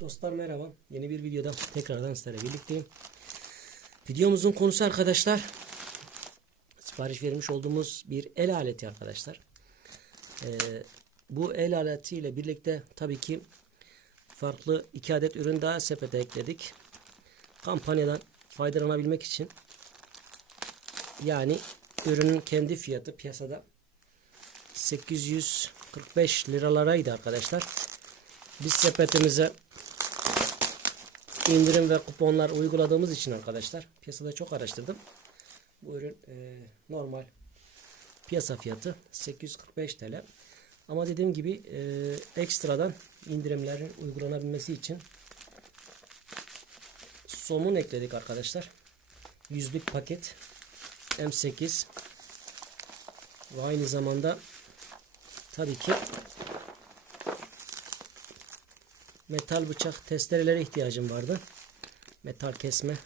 Dostlar merhaba. Yeni bir videoda tekrardan sizlerle birlikteyim. Videomuzun konusu arkadaşlar sipariş vermiş olduğumuz bir el aleti arkadaşlar. Ee, bu el aletiyle birlikte tabii ki farklı iki adet ürün daha sepete ekledik. Kampanyadan faydalanabilmek için yani ürünün kendi fiyatı piyasada 845 liralaraydı arkadaşlar. Biz sepetimize indirim ve kuponlar uyguladığımız için arkadaşlar piyasada çok araştırdım. Bu ürün e, normal piyasa fiyatı 845 TL. Ama dediğim gibi e, ekstradan indirimlerin uygulanabilmesi için somun ekledik arkadaşlar. Yüzlük paket M8 ve aynı zamanda tabii ki metal bıçak testerelere ihtiyacım vardı. Metal kesme.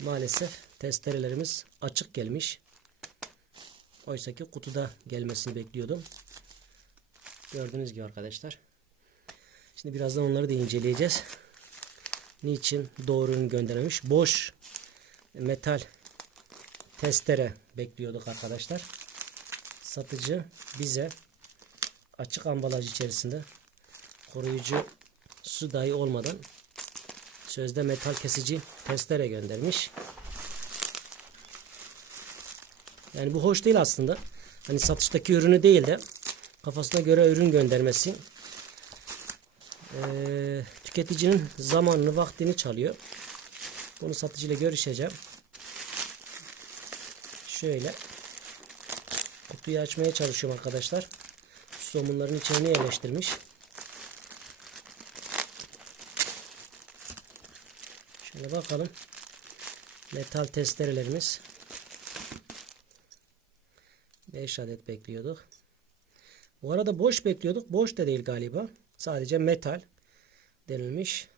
Maalesef testerelerimiz açık gelmiş. Oysa ki kutuda gelmesini bekliyordum. Gördüğünüz gibi arkadaşlar. Şimdi birazdan onları da inceleyeceğiz. Niçin doğru göndermemiş? Boş metal testere bekliyorduk arkadaşlar. Satıcı bize açık ambalaj içerisinde koruyucu su dahi olmadan sözde metal kesici testere göndermiş. Yani bu hoş değil aslında. Hani satıştaki ürünü değil de kafasına göre ürün göndermesi ee, tüketicinin zamanını vaktini çalıyor. Bunu satıcıyla görüşeceğim. Şöyle kutuyu açmaya çalışıyorum arkadaşlar. Somunların içine yerleştirmiş. Şöyle bakalım. Metal testerelerimiz 5 adet bekliyorduk. Bu arada boş bekliyorduk. Boş da değil galiba. Sadece metal denilmiş.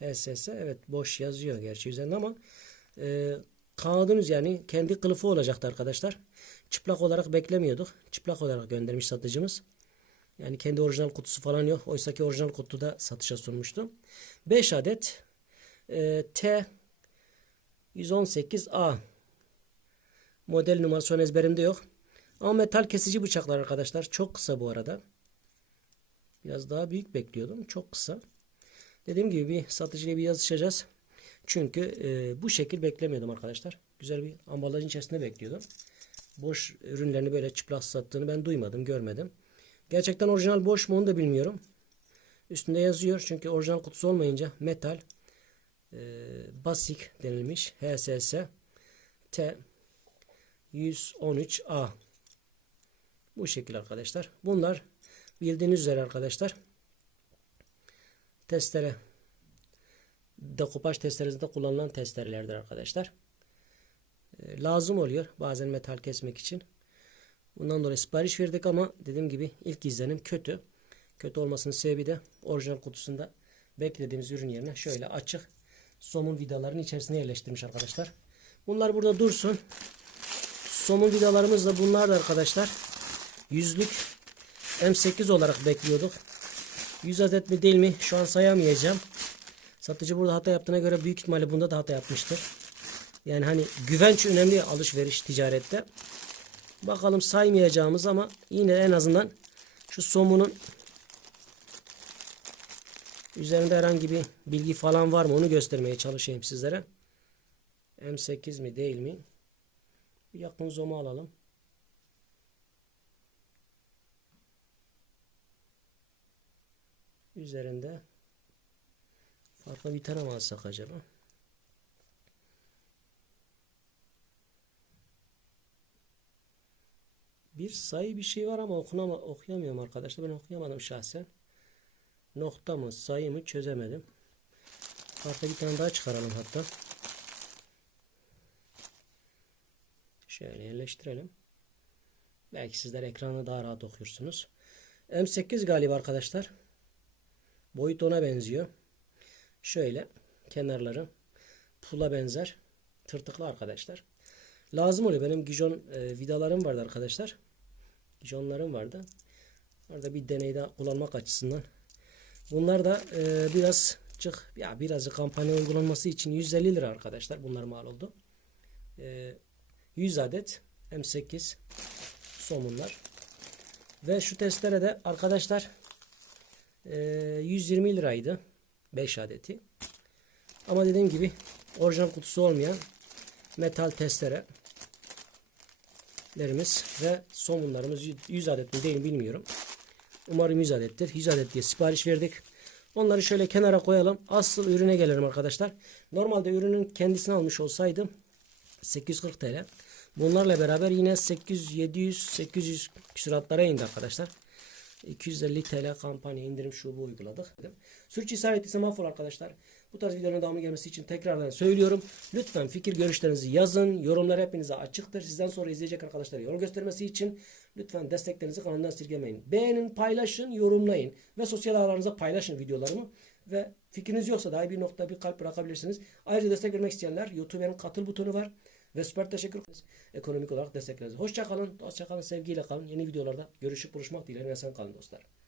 HSS evet boş yazıyor gerçi üzerinde ama e, kağıdın yani kendi kılıfı olacaktı arkadaşlar. Çıplak olarak beklemiyorduk. Çıplak olarak göndermiş satıcımız. Yani kendi orijinal kutusu falan yok. Oysa ki orijinal kutuda satışa sunmuştu. 5 adet e, T 118A model numarası ezberimde yok. Ama metal kesici bıçaklar arkadaşlar. Çok kısa bu arada. Biraz daha büyük bekliyordum. Çok kısa. Dediğim gibi bir satıcıyla bir yazışacağız. Çünkü e, bu şekil beklemiyordum arkadaşlar. Güzel bir ambalajın içerisinde bekliyordum. Boş ürünlerini böyle çıplak sattığını ben duymadım, görmedim. Gerçekten orijinal boş mu onu da bilmiyorum. Üstünde yazıyor. Çünkü orijinal kutusu olmayınca metal e, basic denilmiş. HSS T 113A bu şekil arkadaşlar. Bunlar bildiğiniz üzere arkadaşlar testere dekopaj testeresinde kullanılan testerelerdir arkadaşlar. E, lazım oluyor bazen metal kesmek için. Bundan dolayı sipariş verdik ama dediğim gibi ilk izlenim kötü. Kötü olmasının sebebi de orijinal kutusunda beklediğimiz ürün yerine şöyle açık somun vidalarının içerisine yerleştirmiş arkadaşlar. Bunlar burada dursun. Somun vidalarımız da bunlar da arkadaşlar. Yüzlük M8 olarak bekliyorduk. 100 adet mi değil mi şu an sayamayacağım. Satıcı burada hata yaptığına göre büyük ihtimalle bunda da hata yapmıştır. Yani hani güvenç önemli alışveriş ticarette. Bakalım saymayacağımız ama yine en azından şu somunun üzerinde herhangi bir bilgi falan var mı onu göstermeye çalışayım sizlere. M8 mi değil mi? Bir yakın zoom'u alalım. Üzerinde farklı bir tane mi alsak acaba? Bir sayı bir şey var ama okunama, okuyamıyorum arkadaşlar. Ben okuyamadım şahsen. Nokta mı sayı mı çözemedim. Farklı bir tane daha çıkaralım hatta. Şöyle yerleştirelim. Belki sizler ekranı daha rahat okuyorsunuz. M8 galiba arkadaşlar. Boyut ona benziyor. Şöyle kenarları pula benzer. Tırtıklı arkadaşlar. Lazım oluyor. Benim Gijon e, vidalarım vardı arkadaşlar. Gijonlarım vardı. Orada bir deneyde kullanmak açısından Bunlar da e, birazcık ya birazcık kampanya uygulanması için 150 lira arkadaşlar. Bunlar mal oldu. E, 100 adet M8 somunlar. Ve şu testere de arkadaşlar e, 120 liraydı. 5 adeti. Ama dediğim gibi orijinal kutusu olmayan metal testere lerimiz ve somunlarımız 100 adet mi değil mi bilmiyorum. Umarım 100 adettir. 100 adet diye sipariş verdik. Onları şöyle kenara koyalım. Asıl ürüne gelelim arkadaşlar. Normalde ürünün kendisini almış olsaydım 840 TL. Bunlarla beraber yine 800, 700, 800 küsuratlara indi arkadaşlar. 250 TL kampanya indirim şubu uyguladık. Sürçülisan ettiyse mahvol arkadaşlar. Bu tarz videoların devamı gelmesi için tekrardan söylüyorum. Lütfen fikir görüşlerinizi yazın. Yorumlar hepinize açıktır. Sizden sonra izleyecek arkadaşlara yol göstermesi için lütfen desteklerinizi kanalımdan esirgemeyin. Beğenin, paylaşın, yorumlayın ve sosyal ağlarınıza paylaşın videolarımı. Ve fikriniz yoksa dahi bir nokta bir kalp bırakabilirsiniz. Ayrıca destek vermek isteyenler YouTube'un katıl butonu var. Ve süper teşekkür. Ekonomik olarak desteklerinizi. Hoşça kalın, hoşça kalın, sevgiyle kalın. Yeni videolarda görüşüp buluşmak dileğiyle. Sen kalın dostlar.